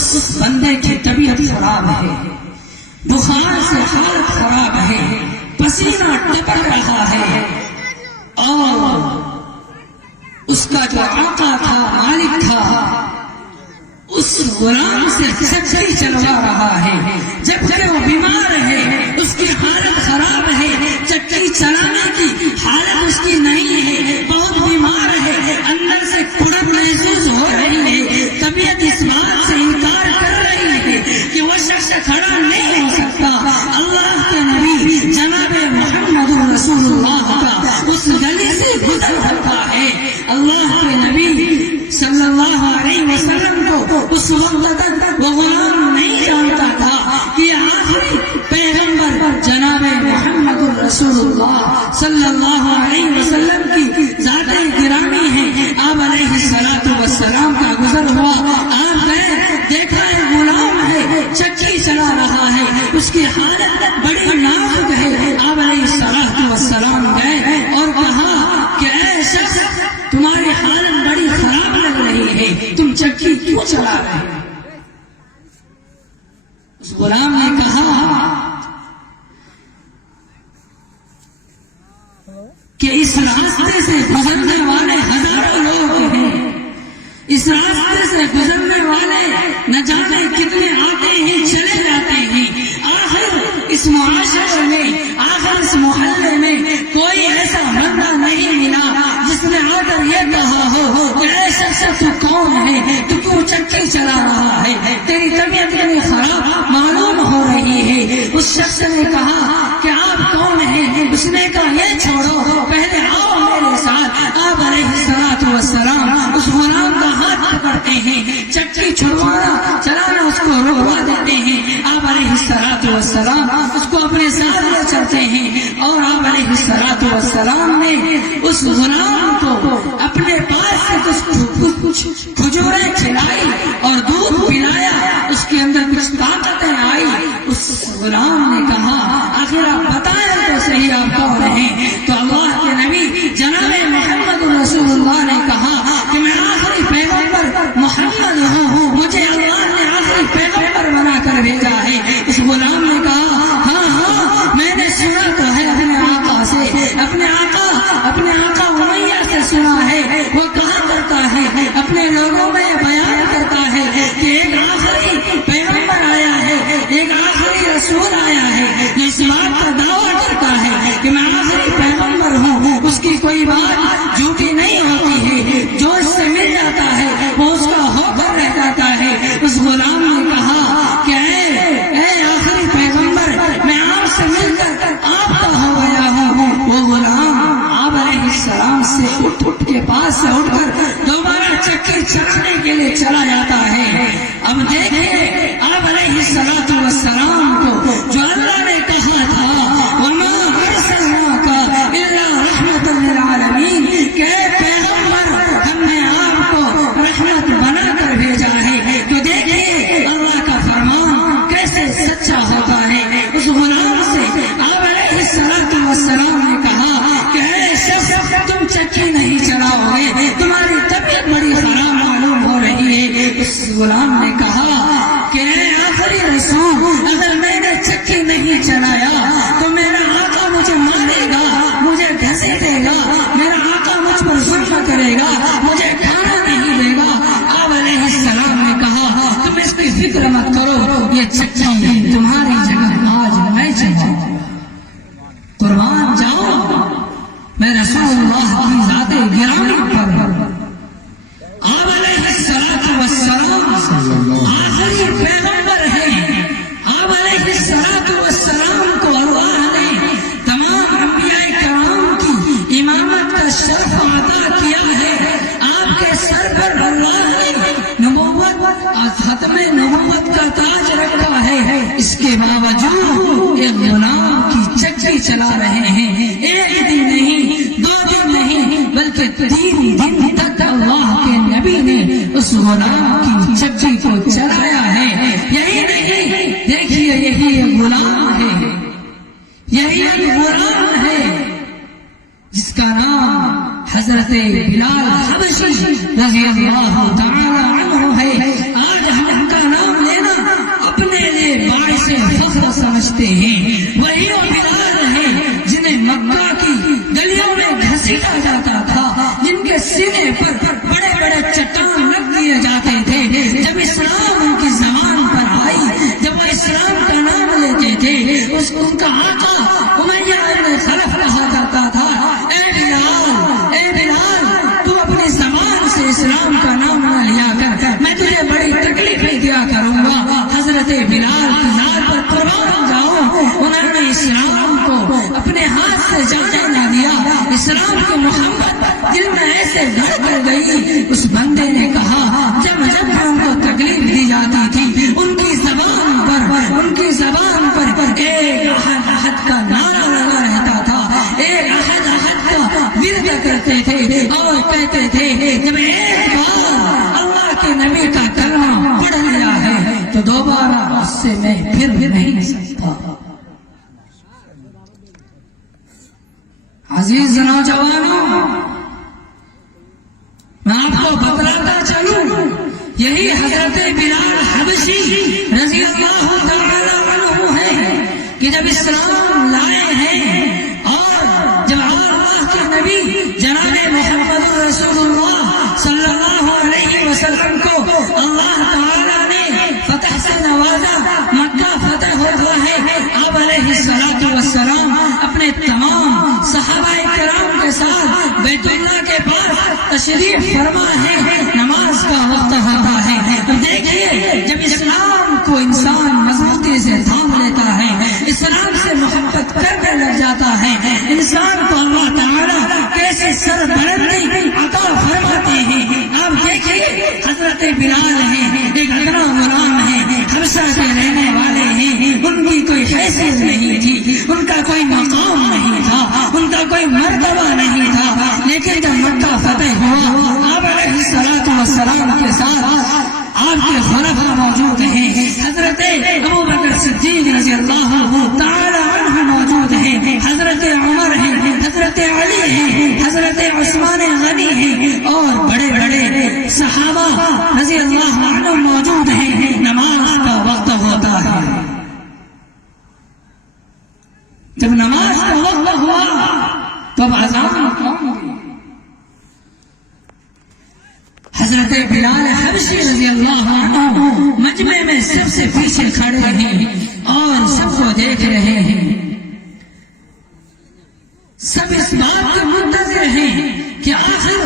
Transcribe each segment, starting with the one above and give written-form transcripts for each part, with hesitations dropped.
اس بندے کی طبیعت خراب ہے، بخار سے حالت خراب ہے، پسینہ ٹپک رہا ہے، اور اس کا جو آقا تھا، مالک تھا، اس غلام سے چکی چلوا رہا ہے، جبکہ وہ بیمار ہے، اس کی حالت خراب ہے، چکی چلانے کی حالت اس کی نہیں ہے، بہت بیمار ہے، اندر سے کڑک محسوس ہو رہی ہے، طبیعت اس بات سے انکار کر رہی ہے کہ وہ شخص کھڑا نہیں ہو سکتا۔ اللہ کے نبی جناب محمد رسول اللہ کا اس گلی سے گزر ہوتا ہے۔ اللہ کے نبی صلی اللہ علیہ وسلم کو اس وقت تک وہ غلام نہیں جانتا تھا کہ آخری پیغمبر جناب محمد رسول اللہ صلی اللہ علیہ وسلم کی ذات گرامی ہے۔ آپ علیہ السلام کا گزر ہوا، آپ گئے، دیکھا ہے غلام ہے، چکی چلا رہا ہے، اس کی حالت بڑی نازک ہے۔ آپ علیہ السلام گئے اور کہا کہ اے شخص، تمہاری حالت بڑی خراب لگ رہی ہے، تم چکی کیوں چلا رہے ہیں؟ اس غلام نے کہا کہ اس راستے سے گزرنے والے ہزاروں لوگ ہیں، اس راستے سے گزرنے والے نہ جانے کتنے آتے ہیں چلے جاتے ہیں، آخر اس معاشرے میں، آخر اس محلے میں کوئی ایسا بندہ نہیں ملا جس نے آ کر یہ کہا ہو کہ ایسا شخص کون ہے، تو کیوں چکی چلا رہا ہے، تیری طبیعت اتنی خراب معلوم ہو رہی ہے۔ اس شخص نے کہا کہ آپ کون ہیں؟ اس نے کہا یہ چھوڑو، پہلے آؤ میرے ساتھ۔ آپ علیہ السلام اس غلام کا ہاتھ پکڑتے ہیں، چکی چھڑوانا چلانا اس کو رکوا دیتے ہیں۔ آپ علیہ السلام اس کو اپنے ساتھ لے چلتے ہیں، اور آپ علیہ السلام نے اس غلام کو اپنے پاس سے کچھ کھجوریں کھلائی اور دودھ پلایا، اس کے اندر کچھ طاقتیں آئی۔ اس غلام نے کہا آخر آپ بتائیں تو صحیح آپ کون ہیں؟ تو اللہ کے نبی جناب محمد رسول اللہ نے کہا کہ میں آخری پیغمبر محمد ہوں، مجھے اللہ نے آخری پیغمبر بنا کر بھیجا ہے۔ اس غلام نے کہا ہاں میں نے سنا تو ہے اپنے آقا سے، اپنے آقا امیہ سے سنا ہے، وہ کہا کرتا ہے اپنے لوگوں میں بیان کرتا ہے کہ ایک آخری پیغمبر آیا ہے، ایک آخری رسول آیا ہے، جو اس بات کا دعویٰ کرتا ہے کہ میں آخری پیغمبر ہوں، اس کی کوئی بات جھوٹی نہیں ہوتی ہے، جو اس سے مل جاتا ہے وہ اس کا ہو کر رہ جاتا ہے۔ اس غلام نے کہا کہ اے آخری پیغمبر، میں آپ سے مل کر آپ کا ہو گیا ہوں۔ وہ غلام آپ علیہ السلام سے اٹھ کے پاس سے اٹھ کر دوبارہ چکی چلانے کے لیے چلا جاتا ہے۔ اب دیکھیں آپ علیہ السلام کو جو اللہ نے کہا تھا وَمَا أَرْسَلْنَاكَ إِلَّا رَحْمَةً لِلْعَالَمِينَ، کہ پیغمبر ہم نے آپ کو رحمت بنا کر بھیجا ہے، تو دیکھیں اللہ کا فرمان کیسے سچا ہوتا ہے۔ اس غلام سے آپ علیہ السلام نے کہا کہ اے شخص، تم چکی نہیں چلاؤ گے، تمہاری طبیعت بڑی خراب معلوم ہو رہی ہے۔ اس غلام نے کہا کہ اے آخری رسول، اگر میں نے چکی نہیں چلایا تو میرا آقا مجھے مارے گا، مجھے گھسیٹے گا، میرا آقا مجھ پر ظلم کرے گا، مجھے کھانا نہیں دے گا۔ آپ علیہ السلام نے کہا تم اس کی فکر مت کرو، یہ چکی تمہاری جگہ آج میں چلاؤں، قربان جاؤ میں رسول اللہ کی ذات گرامی پر۔ آپ علیہ السلام آخری پیغمبر ہیں، آپ علیہ السلام کو اللہ نے تمام انبیاء کرام کی امامت کا شرف عطا کیا ہے۔ آپ کے سر پر اللہ نے نبوت اور ختم نبوت کا تاج رکھا ہے، اس کے باوجود ایک غلام کی چکی چلا رہے ہیں۔ ایک دن نہیں، 2 دن نہیں، بلکہ 3 دن تک اللہ کے نبی نے اس غلام کی چکی کو چلایا ہے۔ یہی نہیں، دیکھیے یہی ایک غلام ہے، یہی ایک غلام ہے جس کا نام حضرت بلال حبشی رضی اللہ تعالی عنہ ہے۔ آج ہم کا نام سمجھتے ہیں، وہی وہ بلال ہیں جنہیں مکہ کی گلیوں میں گھسیٹا جاتا تھا، جن کے سینے پر بڑے بڑے چٹان رکھ دیے جاتے تھے۔ جب اسلام ان کی زبان پر آئی، جب وہ اسلام کا نام لیتے تھے، ان کا آقا امیہ بن خلف کہا کرتا تھا، اے بلال تو اپنی زبان سے اسلام کا نام نہ لیا کر، میں تجھے بڑی تکلیفیں دیا کروں گا۔ حضرت بلال کی ذات پر قربان جاؤ، انہوں نے اسلام کو اپنے ہاتھ سے جانے نہ دیا۔ اسلام کی محبت دل میں ایسے گھر کر گئی، اس بندے نے کہا جب ان کو تکلیف دی جاتی تھی، ان کی زبان پر ایک احد احد کا نعرہ لگا رہتا تھا، ایک احد احد کا ورد کرتے تھے اور کہتے تھے جب ایک بار اللہ کے نبی کا کلمہ پڑھ لیا ہے تو دوبارہ اس سے میں پھر بھی نہیں سکتا۔ عزیز نوجوانوں، میں آپ کو بتلاتا چلوں، یہی حضرت بلال حبشی رضی اللہ تعالی عنہ ہے کہ جب اسلام لائے ہیں اور جب اللہ کے نبی جناب محمد رسول اللہ صلی اللہ علیہ وسلم کو اللہ تعالی نے فتح سے نوازا، مکہ فتح ہوا ہے، آپ علیہ السلام اپنے تمام صحابہ کرام کے ساتھ بیت اللہ کے پاس تشریف فرما ہے، نماز کا وقت ہوتا ہے۔ تو دیکھیے جب اسلام کو انسان مضبوطی سے تھام لیتا ہے، اسلام سے محبت کرنے لگ جاتا ہے، انسان کو اللہ تعالیٰ کیسے سربلندی عطا فرماتے ہیں۔ آپ دیکھیے حضرت بلال ہیں، ایک ادنا غلام ہے، حبشہ کے رہنے والے ہیں، ان کی کوئی حیثیت نہیں تھی، ان کا کوئی مقام نہیں تھا، ان کا کوئی مرتبہ نہیں تھا، لیکن جب مکہ فتح ہوا، آپ علیہ السلام کے ساتھ آپ کے خلفاء موجود ہیں، حضرت ابوبکر صدیق رضی اللہ تعالی عنہ موجود ہیں، حضرت عمر ہیں، حضرت علی ہیں، حضرت عثمان غنی ہیں اور بڑے بڑے صحابہ رضی اللہ عنہ موجود ہیں۔ نماز کا وقت ہوتا ہے، جب نماز کا وقت ہوا تب اذان کون دی؟ حضرت بلال حبشی رضی اللہ عنہ مجمع میں سب سے پیچھے کھڑے ہیں اور سب کو دیکھ رہے ہیں، سب اس بات کے منتظر ہیں کہ آخر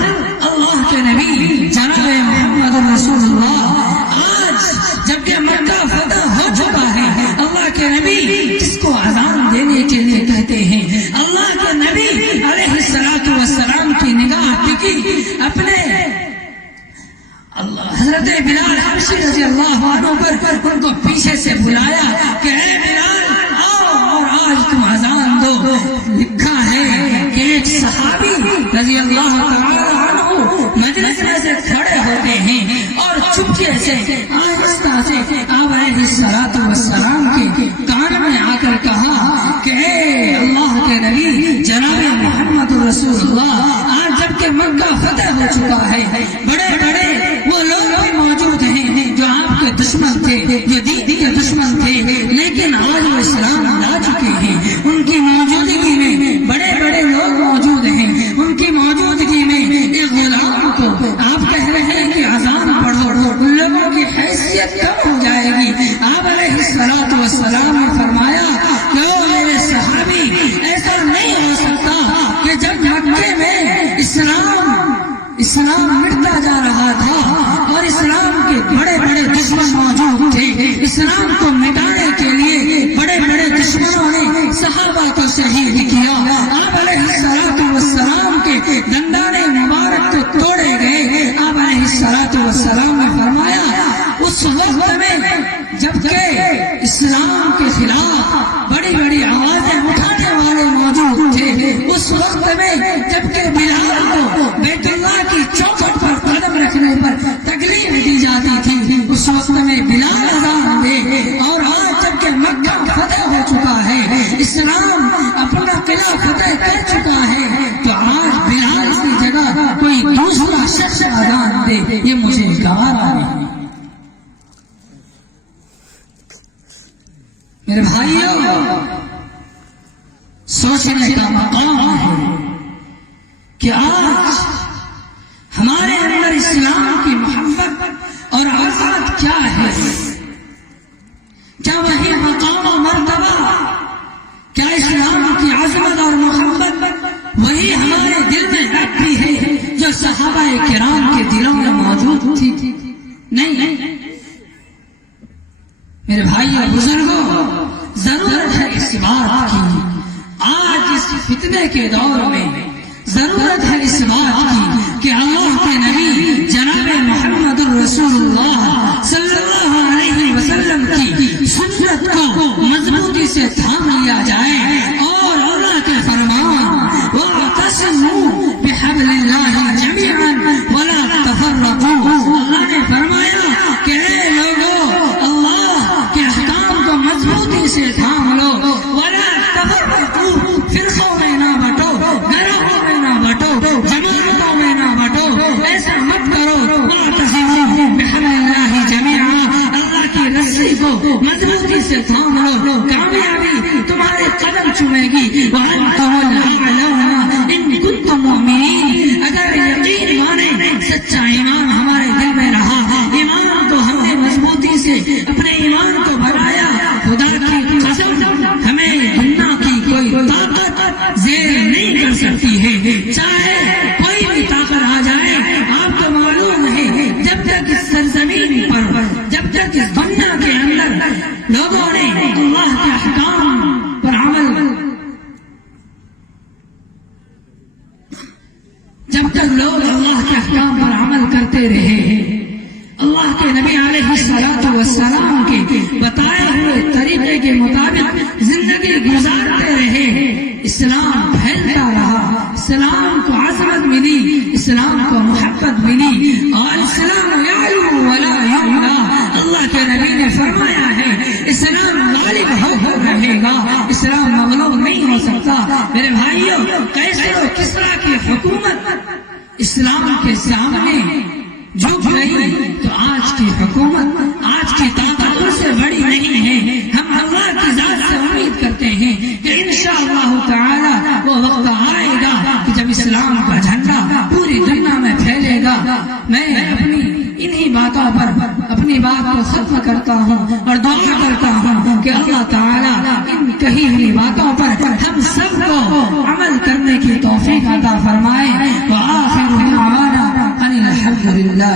اللہ کے نبی جناب محمد رسول اللہ آج جبکہ مکہ فتح ہو چکا ہے، اللہ کے نبی جس کو اذان دینے کے لیے کہتے ہیں، اللہ کے نبی علیہ السلام کی نگاہ ٹکی اپنے حضرت بلال حبشی رضی اللہ عنہ پر، ان کو پیچھے سے بلایا کہ اے بلال آؤ اور آج تم اذان دو۔ لکھا ہے کہ ایک صحابی رضی اللہ تعالی عنہ مجلس میں سے کھڑے ہوتے ہیں اور چپکے سے آہستہ سے آپ علیہ السلام کے کان میں آ کر کہا کہ اے اللہ کے نبی جناب محمد رسول اللہ، آج جبکہ مکہ فتح ہو چکا ہے، بڑے بڑے وہ لوگ بھی موجود ہیں جو آپ کے دشمن تھے، جو دین کے دشمن تھے، لیکن آج وہ اسلام لا چکے ہیں، ان کی موجودگی میں بڑے بڑے لوگ موجود ہیں، ان کی موجودگی میں ایک غلام کو آپ کہہ رہے ہیں کہ اذان پڑھو، ان لوگوں کی حیثیت کم ہو جائے گی۔ آپ علیہ السلام نے فرمایا کہ وہ میرے صحابی، ایسا نہیں ہو سکتا کہ جب مکے میں اسلام مٹتا جا رہا تھا اور اسلام کے بڑے بڑے دشمن موجود تھے، اسلام کو مٹانے کے لیے بڑے بڑے دشمنوں نے صحابہ کو شہید کیا، آپ علیہ السلام کے دندان مبارک تو توڑے گئے۔ آپ علیہ السلام نے فرمایا اس وقت میں جبکہ اسلام کے خلاف بڑی بڑی آوازیں اٹھانے والے موجود تھے، اس وقت میں جبکہ بلال کو بیت اللہ کی چوکھٹ پر قدم رکھنے پر تکلیف دی جاتی تھی، اس وقت میں بلال اذان دے، اور آج جبکہ مکہ فتح ہو چکا ہے، اسلام اپنا قلعہ فتح کر چکا ہے، تو آج بلال کی جگہ کوئی دوسرا شخص اذان دے، یہ مجھے گوارا نہیں۔ میرے بھائیوں، سوچنے کا مقام ہے کہ آج ہمارے اندر اسلام کی محبت اور عظمت کیا ہے؟ کیا وہی مقام و مرتبہ، کیا اسلام کی عظمت اور محبت وہی ہمارے دل میں اب بھی ہے جو صحابہ کرام کے دلوں میں موجود تھی؟ نہیں میرے بھائی اور بزرگوں، ضرورت ہے اس بات کی، آج اس فتنے کے دور میں ضرورت ہے اس بات کی کہ اللہ کے نبی جناب محمد الرسول اللہ صلی اللہ علیہ وسلم کی سنت کو مضبوطی سے تھام لیا جائے اور اللہ کے فرمان وَاعْتَصِمُوا بِحَبْلِ اللَّهِ جَمِيعًا وَلَا تَفَرَّقُوا، اللہ نے فرمایا کہ اے لوگوں، اللہ کے احکام کو مضبوطی سے تھام لو، وَلَا تَفَرَّقُوا، فرقوں میں نہ بٹو، گروہوں میں نہ بٹو، جماعتوں میں نہ بٹو، ایسا مت کرو، وَاعْتَصِمُوا بِحَبْلِ اللَّهِ جَمِيعًا، اللہ کی رسی کو مضبوطی سے تھام لو، کامیابی تمہارے قدم چومے گی، وَأَنْتُمُ الْأَعْلَوْنَ إِن كُنتُم مُؤْمِنِينَ، اگر یقین مانے، سچا ایمان ہمارے دل میں رہا، ایمان کو ہم نے مضبوطی سے اپنے ایمان کو بڑھایا، خدا کی قسم ہمیں دنیا کی کوئی طاقت زیر نہیں کر سکتی ہے، چاہے کوئی بھی طاقت آ جائے۔ آپ کو معلوم ہے جب تک اس سرزمین پر، جب تک اس دنیا کے اندر لوگوں نے اللہ کے احکام پر عمل، جب تک لوگ اللہ کے احکام پر عمل کرتے رہے، اللہ کے نبی علیہ الصلوۃ والسلام کے بتائے ہوئے طریقے کے مطابق زندگی گزارتے رہے، اسلام پھیلتا رہا، اسلام کو عظمت ملی، اسلام کو محبت ملی، اور اسلام یعلو ولا یعلا، اللہ کے نبی نے فرمایا ہے اسلام غالب ہو رہے گا، اسلام مغلوب نہیں ہو سکتا۔ میرے بھائیوں، قیصر و کسریٰ کی حکومت اسلام کے سامنے جھک گئی تو آج کی حکومت، آج کی طاقتوں سے بڑی نہیں ہے۔ ہم اللہ کی ذات سے امید کرتے ہیں کہ انشاءاللہ تعالی وہ وقت آئے گا کہ جب اسلام کا جھنڈا پوری دنیا میں پھیلے گا۔ میں اپنی انہی باتوں پر اپنی بات کو ختم کرتا ہوں اور دعا کرتا ہوں کہ اللہ تعالی ان کہی ہوئی باتوں پر ہم سب کو عمل کرنے کی توفیق عطا فرمائے۔ وآخر دعوانا ان الحمد للہ